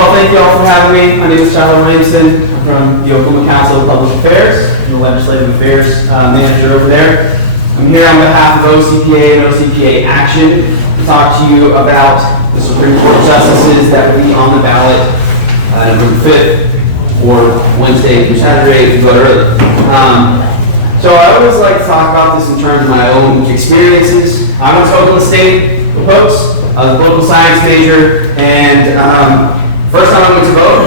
Well, thank you all for having me. My name is Williamson. I'm from the Oklahoma Council of Public Affairs. I'm the Legislative Affairs Manager over there. I'm here on behalf of OCPA and OCPA Action to talk to you about the Supreme Court justices that will be on the ballot November 5th or Wednesday through Saturday if you vote early. So I always like to talk about this in terms of my own experiences. I went to Oklahoma State for Post. I was a political science major, and first time I went to vote,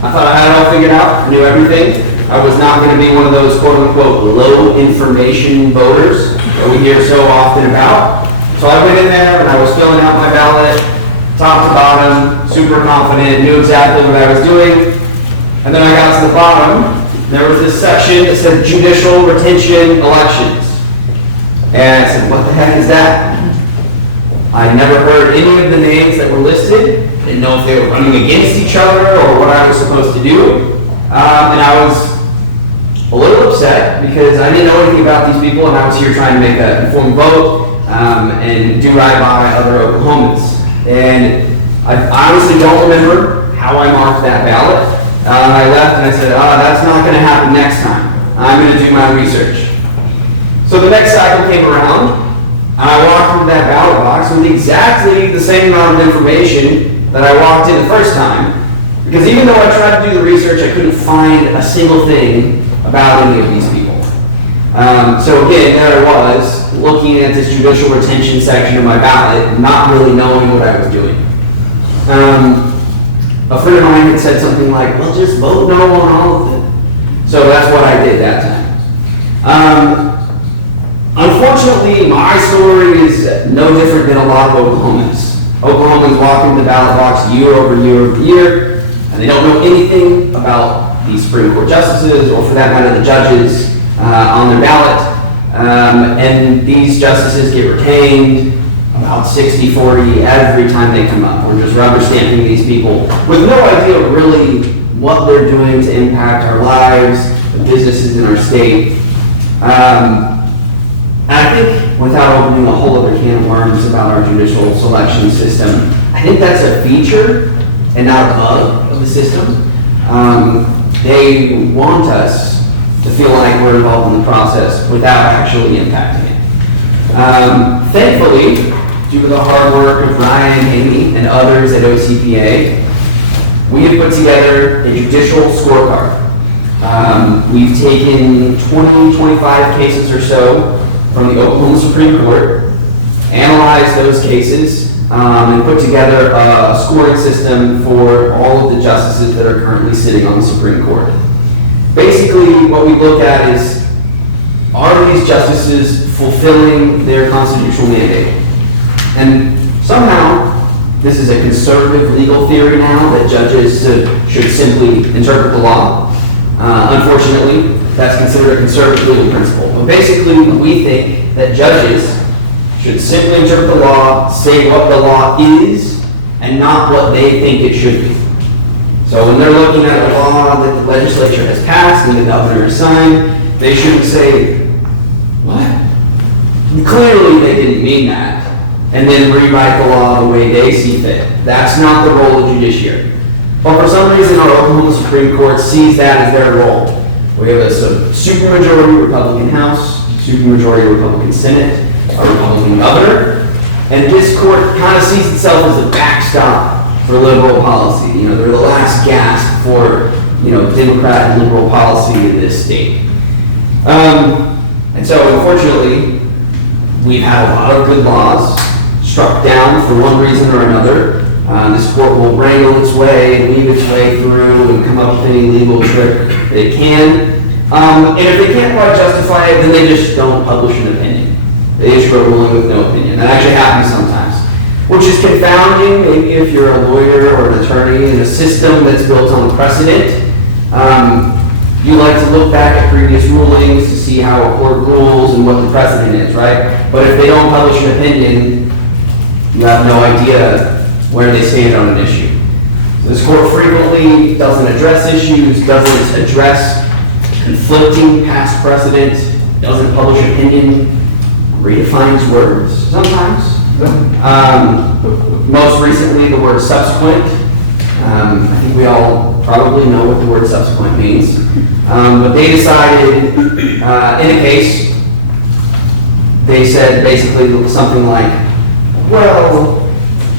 I thought I had it all figured out, I knew everything. I was not going to be one of those quote-unquote low information voters that we hear so often about. So I went in there and I was filling out my ballot, top to bottom, super confident, knew exactly what I was doing. And then I got to the bottom, there was this section that said judicial retention elections. And I said, what the heck is that? I never heard any of the names that were listed. Didn't know if they were running against each other or what I was supposed to do. And I was a little upset because I didn't know anything about these people, and I was here trying to make an informed vote and do right by other Oklahomans. And I honestly don't remember how I marked that ballot. I left and I said, that's not going to happen next time. I'm going to do my research. So the next cycle came around. I walked into that ballot box with exactly the same amount of information that I walked in the first time, because even though I tried to do the research, I couldn't find a single thing about any of these people. So again, there I was, looking at this judicial retention section of my ballot, not really knowing what I was doing. A friend of mine had said something like, well, just vote no on all of it. So that's what I did that time. Unfortunately, my story is no different than a lot of Oklahomans. Oklahomans walk into the ballot box year over year over year, and they don't know anything about the Supreme Court justices, or for that matter, the judges on their ballot. And these justices get retained about 60-40 every time they come up. We're just rubber stamping these people with no idea really what they're doing to impact our lives, the businesses in our state. And I think, without opening a whole other can of worms about our judicial selection system, I think that's a feature and not a bug of the system. They want us to feel like we're involved in the process without actually impacting it. Thankfully, due to the hard work of Ryan, Amy, and others at OCPA, we have put together a judicial scorecard. We've taken 20-25 cases or so from the Oklahoma Supreme Court, analyzed those cases, and put together a scoring system for all of the justices that are currently sitting on the Supreme Court. Basically, what we look at is, are these justices fulfilling their constitutional mandate? And somehow, this is a conservative legal theory now that judges should simply interpret the law. Unfortunately, that's considered a conservative legal principle. But basically, we think that judges should simply interpret the law, say what the law is, and not what they think it should be. So when they're looking at a law that the legislature has passed and the governor has signed, they shouldn't say, what? Clearly they didn't mean that, and then rewrite the law the way they see fit. That's not the role of judiciary. But for some reason, our Oklahoma Supreme Court sees that as their role. We have a supermajority Republican House, supermajority Republican Senate, a Republican governor, and this court kind of sees itself as a backstop for liberal policy. You know, they're the last gasp for, Democrat and liberal policy in this state. And so, unfortunately, we've had a lot of good laws struck down for one reason or another. This court will wrangle its way and weave its way through and come up with any legal trick they can. And if they can't quite justify it, then they just don't publish an opinion. They issue a ruling with no opinion. That actually happens sometimes, which is confounding maybe if you're a lawyer or an attorney in a system that's built on precedent. You like to look back at previous rulings to see how a court rules and what the precedent is, right? But if they don't publish an opinion, you have no idea where they stand on an issue. This court frequently doesn't address issues, doesn't address conflicting past precedent, doesn't publish opinion, redefines words sometimes. Most recently, the word subsequent I think we all probably know what the word subsequent means. But they decided, in a case, they said basically something like, well,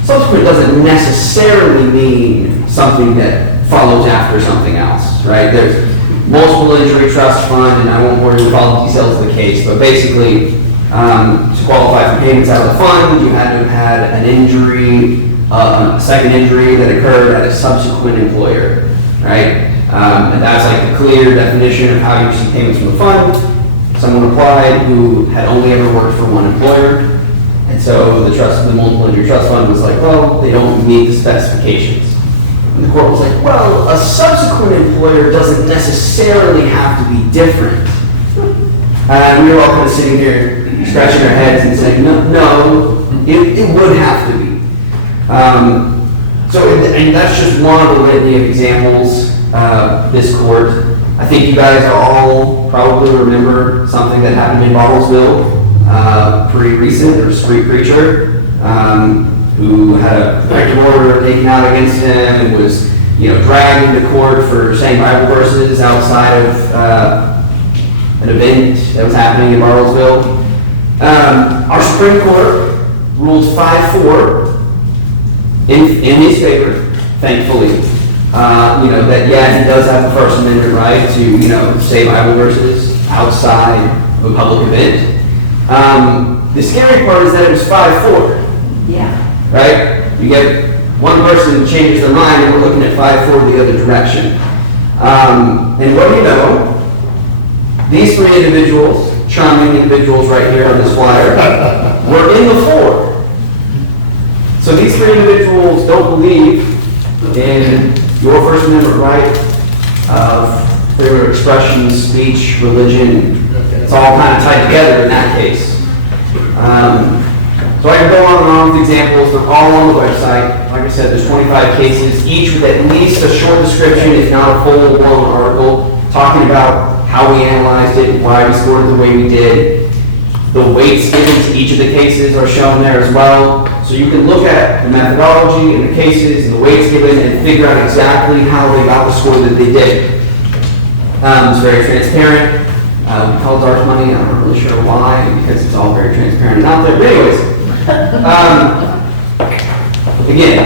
subsequent doesn't necessarily mean something that follows after something else, right? There's multiple injury trust fund, and I won't bore you with all the details of the case, but basically, to qualify for payments out of the fund, you had to have had an injury, a second injury that occurred at a subsequent employer, right? And that's like the clear definition of how you receive payments from the fund. Someone applied who had only ever worked for one employer, and so the multiple injury trust fund was like, well, they don't meet the specifications. And the court was like, well, a subsequent employer doesn't necessarily have to be different. And we were all kind of sitting here scratching our heads and saying, no, it would have to be. And that's just one of the litany of examples this court. I think you guys all probably remember something that happened in Bartlesville, pretty recent. There was a street preacher who had a protective order taken out against him and was, dragged into court for saying Bible verses outside of an event that was happening in Bartlesville. Our Supreme Court ruled 5-4 in his favor, thankfully. That he does have the First Amendment right to, say Bible verses outside of a public event. The scary part is that it was 5-4. Yeah. Right? You get one person changes their mind and we're looking at 5-4 the other direction. And what do you know? These three individuals, charming individuals right here on this flyer, were in the 4. So these three individuals don't believe in your First Amendment right of freedom of expression, speech, religion. It's all kind of tied together in that case. So I can go on and on with examples. They're all on the website. Like I said, there's 25 cases, each with at least a short description, if not a full-blown article, talking about how we analyzed it, why we scored the way we did. The weights given to each of the cases are shown there as well. So you can look at the methodology and the cases and the weights given and figure out exactly how they got the score that they did. It's very transparent. We call it dark money. I'm not really sure why, because it's all very transparent and out there. But anyways, again,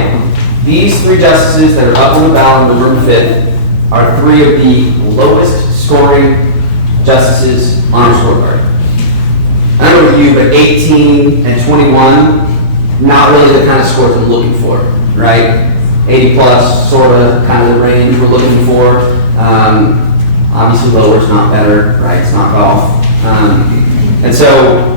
these three justices that are up on the ballot November 5th are three of the lowest scoring justices on our scorecard. I don't know about you, but 18 and 21, not really the kind of scores I'm looking for, right? 80 plus, sort of, kind of the range we're looking for. Obviously lower is not better, right? It's not golf. And so,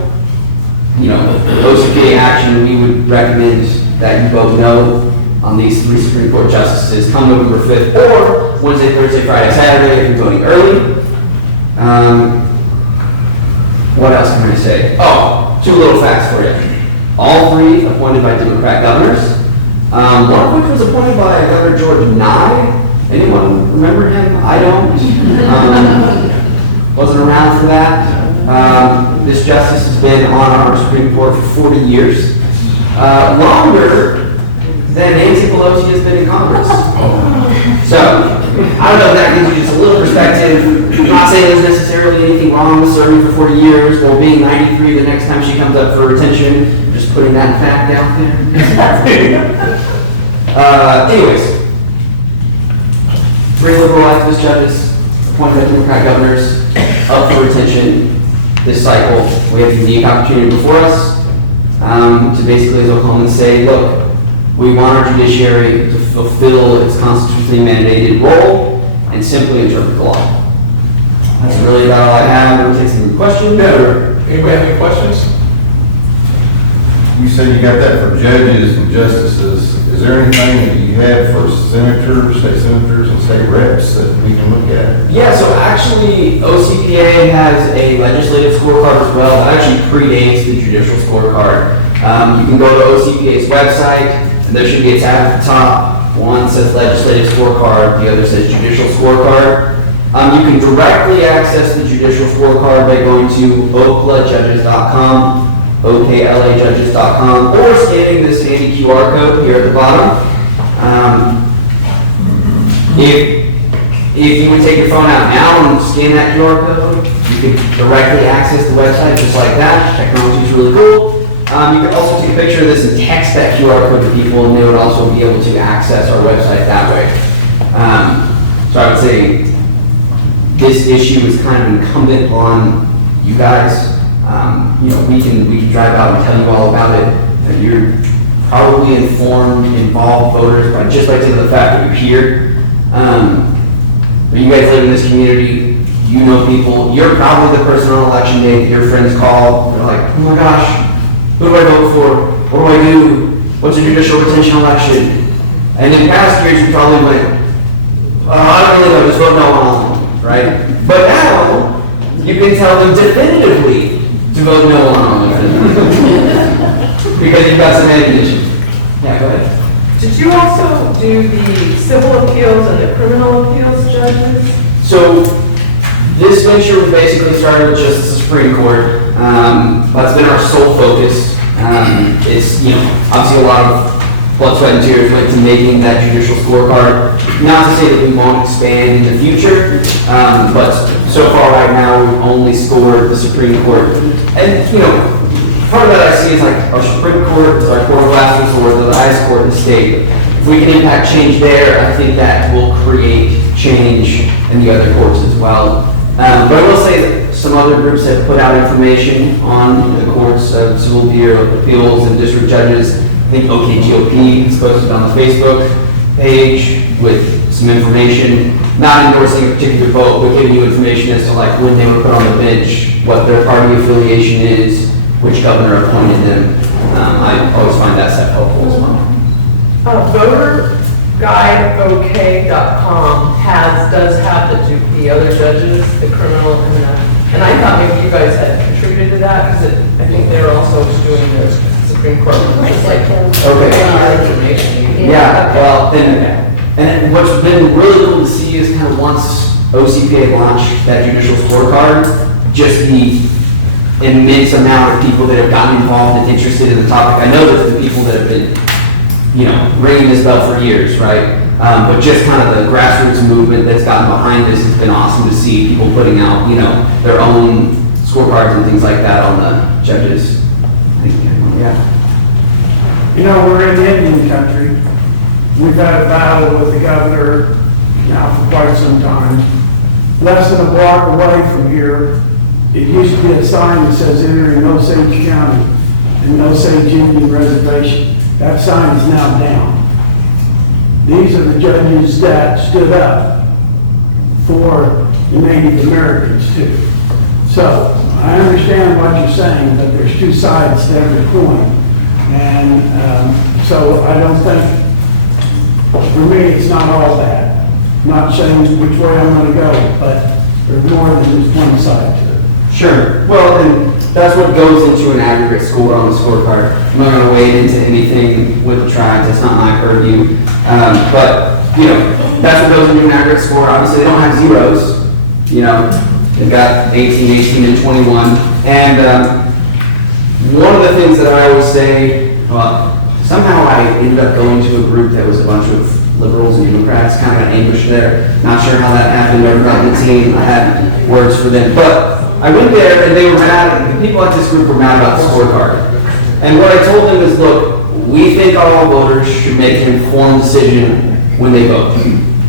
OCPA action, we would recommend that you vote no on these three Supreme Court justices come November 5th or Wednesday, Thursday, Friday, Saturday if you're voting early. What else can I say? Oh, 2 little facts for you. All three appointed by Democrat governors. One of which was appointed by Governor George Nye. Anyone remember him? I don't. Wasn't around for that. This justice has been on our Supreme Court for 40 years. Longer than Nancy Pelosi has been in Congress. So, I don't know if that gives you just a little perspective. I'm not saying there's necessarily anything wrong with serving for 40 years or being 93 the next time she comes up for retention. Just putting that fact out there. Anyways, 3 liberal activist judges appointed by Democrat governors up for retention this cycle. We have a unique opportunity before us to basically, as Oklahomans say, look, we want our judiciary to fulfill its constitutionally mandated role and simply interpret the law. That's really about all I have. We'll take some questions. Anybody have any questions? You said you got that for judges and justices. Is there anything that you have for senators, state senators, and state reps that we can look at? Yeah, so actually OCPA has a legislative scorecard as well. That actually predates the judicial scorecard. You can go to OCPA's website, and there should be a tab at the top. One says legislative scorecard, the other says judicial scorecard. You can directly access the judicial scorecard by going to oklajudges.com, oklajudges.com, or scanning this handy QR code here at the bottom. If you would take your phone out now and scan that QR code, you could directly access the website just like that. Technology is really cool. You could also take a picture of this and text that QR code to people, and they would also be able to access our website that way. So I would say this issue is kind of incumbent on you guys. We can drive out and tell you all about it. And you're probably informed, involved voters by just by the fact that you're here. But you guys live in this community, you know people, you're probably the person on election day that your friends call, they're like, oh my gosh, who do I vote for? What do I do? What's a judicial retention election? And in past years, you probably went, I don't really know, just vote no on all of them, right? But now, you can tell them definitively to vote no on all of them. Because you've got some ammunition. Yeah, go ahead. Did you also do the civil appeals and the criminal appeals judges? So this venture was basically started with just the Supreme Court. That's been our sole focus. It's, obviously a lot of blood, sweat, and tears went to making that judicial scorecard. Not to say that we won't expand in the future, but so far right now we've only scored the Supreme Court. And, part of that I see is like our Supreme Court is our court of last resort, the highest court in the state. If we can impact change there, I think that will create change in the other courts as well. But I will say that some other groups have put out information on the courts of civil appeals and district judges. I think OKGOP is posted on the Facebook page with some information, not endorsing a particular vote, but giving you information as to like when they were put on the bench, what their party affiliation is, which governor appointed them. I always find that stuff helpful as well. VoterGuideOK.com does have the other judges, the criminal and I thought maybe you guys had contributed to that because I think they're also doing the Supreme Court. It's like information. Yeah, well, and what's been really cool to see is kind of once OCPA launched that judicial scorecard, just the immense amount of people that have gotten involved and interested in the topic. I know there's the people that have been, ringing this bell for years, right? But just kind of the grassroots movement that's gotten behind this has been awesome to see people putting out, their own scorecards and things like that on the judges. Yeah. We're in the Indian country. We've had a battle with the governor now for quite some time. Less than a block away from here, it used to be a sign that says entering Osage County and Osage Indian Reservation. That sign is now down. These are the judges that stood up for the Native Americans too. So I understand what you're saying, but there's two sides to every coin. And so I don't think, for me, it's not all bad. I'm not saying which way I'm going to go, but there's more than just one side to it. Sure. Well, and that's what goes into an aggregate score on the scorecard. I'm not going to wade into anything with the tribes. That's not my purview. But, that's what goes into an aggregate score. Obviously, they don't have zeros. They've got 18, 18, and 21. And one of the things that I always say, somehow I ended up going to a group that was a bunch of liberals and Democrats, kind of got ambushed there. Not sure how that happened. Never got the team. I had words for them. But I went there and they were mad. The people at this group were mad about the scorecard. And what I told them is, look, we think all voters should make an informed decision when they vote.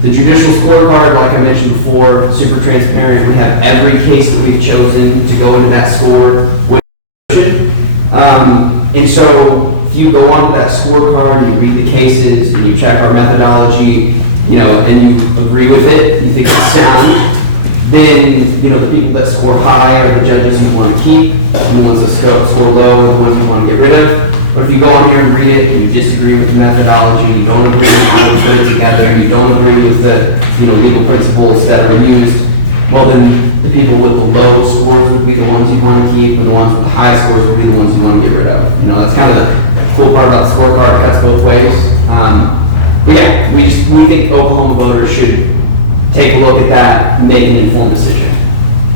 The judicial scorecard, like I mentioned before, super transparent. We have every case that we've chosen to go into that score with. And so if you go onto that scorecard and you read the cases and you check our methodology, and you agree with it, you think it's sound, then, the people that score high are the judges you want to keep, the ones that score low are the ones you want to get rid of. But if you go on here and read it and you disagree with the methodology, you don't agree with how we put it together, you don't agree with the, legal principles that are used, well then the people with the low scores would be the ones you want to keep, and the ones with the high scores would be the ones you want to get rid of. That's kind of the cool part about the scorecard, cuts both ways. But yeah, we think Oklahoma voters should take a look at that, make an informed decision.